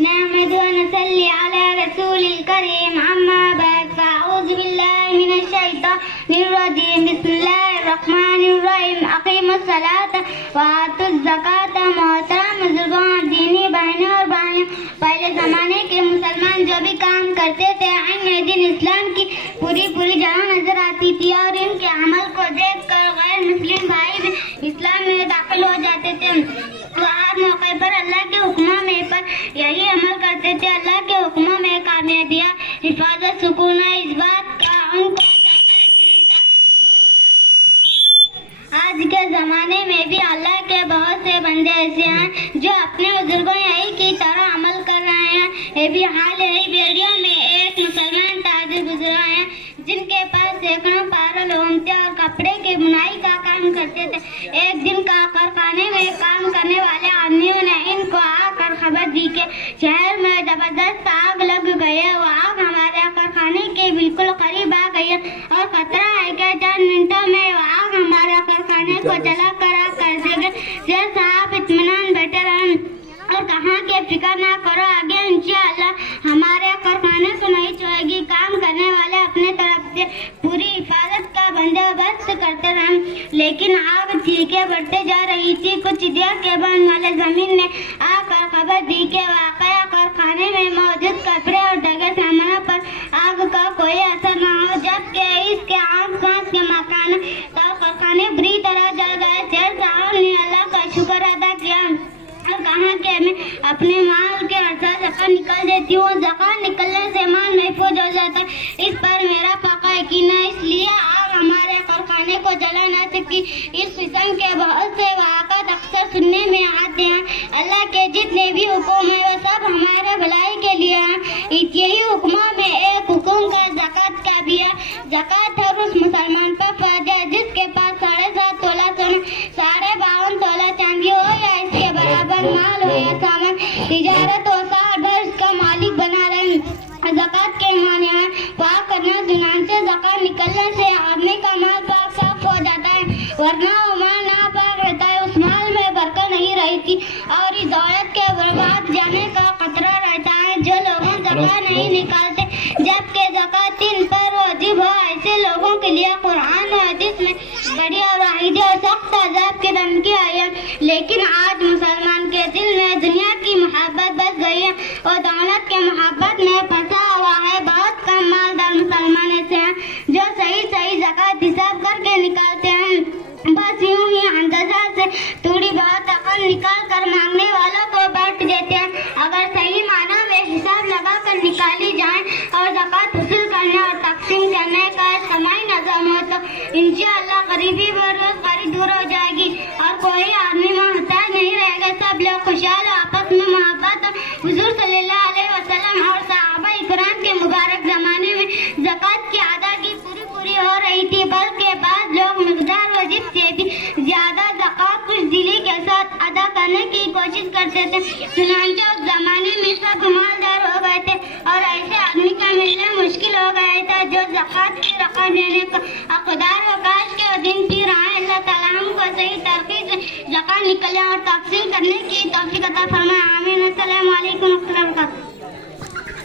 نحمد ونصلي على رسول الكريم أما بعد فأعوذ بالله من الشيطان الرجيم بسم الله الرحمن الرحيم أقيموا الصلاة وآتوا الزكاة محترم بزرگوں دینی بہنوں اور بھائیوں، پہلے زمانے کے مسلمان جو بھی کام کرتے تھے عین دن اسلام کی پوری جگہ نظر آتی تھی اور ان کے عمل کو دیکھ کر غیر مسلم بھائی بھی اسلام میں داخل ہو جاتے تھے۔ وہ ہر موقع پر اللہ کے حکموں میں پر یہی عمل کرتے تھے۔ اللہ کے حکموں میں کامیابیاں، حفاظت، سکون اس بات کا ان کو آج کے زمانے میں بھی اللہ کے بہت سے بندے ایسے ہیں جو اپنے بزرگوں یہی کی طرح عمل کر رہے ہیں۔ یہ بھی حال ہے ویڈیو میں ایک مسلمان تاجر گزرا ہے جن کے پاس سینکڑوں پارل لوگ تھے اور کپڑے کی بنائی کا کام کرتے تھے۔ ایک دن کا کارخانے میں کام کرنے والے آدمیوں نے ان کو آ کر خبر دی کہ شہر میں زبردست آگ لگ گئی ہے۔ وہ آگ ہمارے کارخانے کے بالکل قریب آ گئی ہے اور خطرہ ہے کہ چند منٹوں میں وہ آگ ہمارے کارخانے کو جلا کر آگ کر دے گی۔ شیخ صاحب اطمینان بیٹھے رہیں اور کہا کہ فکر نہ کرو، آگے انشاءاللہ ہمارے کارخانے کو نہیں چھوڑے گی۔ کام کرنے والے اپنے طرف سے پوری حفاظت کا بندوبست کرتے رہے لیکن آگ چیخیں بڑھتے جا رہی تھی۔ کچھ دیر کے بعد ملازمین نے آ کر خبر دی کہ واقعہ کارخانے میں موجود کپڑے اور دیگر سامانوں پر آگ کا کوئی اثر نہ ہو، جبکہ اس کے آس پاس کے مکانات اور کارخانے بری طرح جل گئے۔ شیخ صاحب نے اللہ کا شکر ادا کیا اور کہا کہ میں اپنے مال کے ساتھ زکات نکال دیتی ہوں، زکات نکلنے سے مال محفوظ ہو جاتا ہے۔ اس پر میرا پکا یقین ہے، اس لیے آگ ہمارے کارخانے کو جلا نہ سکی۔ اس قسم کے بہت سے واقعات اکثر سننے میں آتے ہیں۔ اللہ کے جتنے بھی حکم ہیں وہ سب ہمارے بھلائی کے لیے ہیں۔ یہی حکموں میں ایک حکم کا زکات کا بھی ہے۔ زکات ہر اس مسلمان پر فرض ہے جس کے پاس 7.5 تولہ سونا، 52 تولہ چاندی ہو یا اس کے برابر مال ہو یا سامان تجارت ہو، سال بھر اس کا مالک بنا رہے۔ زکات کے معنی ہے پاک کرنا، چنانچہ زکات نکلنے سے آدمی کا مال پاک صاف ہو جاتا ہے، ورنہ وہ مال ناپاک رہتا ہے، اس مال میں برکت نہیں رہتی اور اس دولت کے برباد جانے کا خطرہ رہتا ہے۔ جو لوگ زکات نہیں نکالتے جبکہ زکات ان پر واجب ہو، ایسے لوگوں کے لیے قرآن و حدیث میں بڑی اور واحد اور سخت عذاب کی دھمکی آئی ہے۔ لیکن آج مسلمان کے دل میں دنیا کی محبت بس گئی ہے اور دولت کے محبت میں پھنسا ہوا ہے۔ بہت کم مالدار مسلمان ایسے ہیں جو صحیح زکات حساب کر کے نکالتے ہیں، بس یوں ہی اندازہ سے تھوڑی بہت رقم نکال کر مانگنے والوں کو بانٹ دیتے ہیں۔ اگر صحیح معنوں میں حساب لگا کر نکالی جائے اور زکات حاصل کرنے اور تقسیم کرنے کا سمائی نظام ہو تو انشاءاللہ غریبی بروزگاری دور ہو جائے گی اور کوئی آدمی محتاج نہیں رہے گا۔ سب لوگ خوشحال آپس میں محبت اور حضور صلی اللہ علیہ وسلم اور صحابہ کرام کے مبارک زمانے میں زکات کی ادائیگی پوری ہو رہی تھی، بلکہ بعض لوگ مقدار واجب سے بھی زیادہ زکات خوش دلی کے ساتھ ادا کرنے کی کوشش کرتے تھے۔ چنانچہ اس زمانے میں سب مالدار ہو گئے تھے اور ایسے آدمی کا ملنا مشکل ہو گیا تھا جو زکات کی رقم دینے کا حقدار ہو۔ کاش کے دن پھر آئے، اللہ تعالیٰ ہم کو صحیح طریقے سے زکات نکلنے اور تقسیم کرنے کی توفیق عطا فرمائے۔ آمین۔ السلام علیکم و رحمۃ اللہ وبرکاتہ۔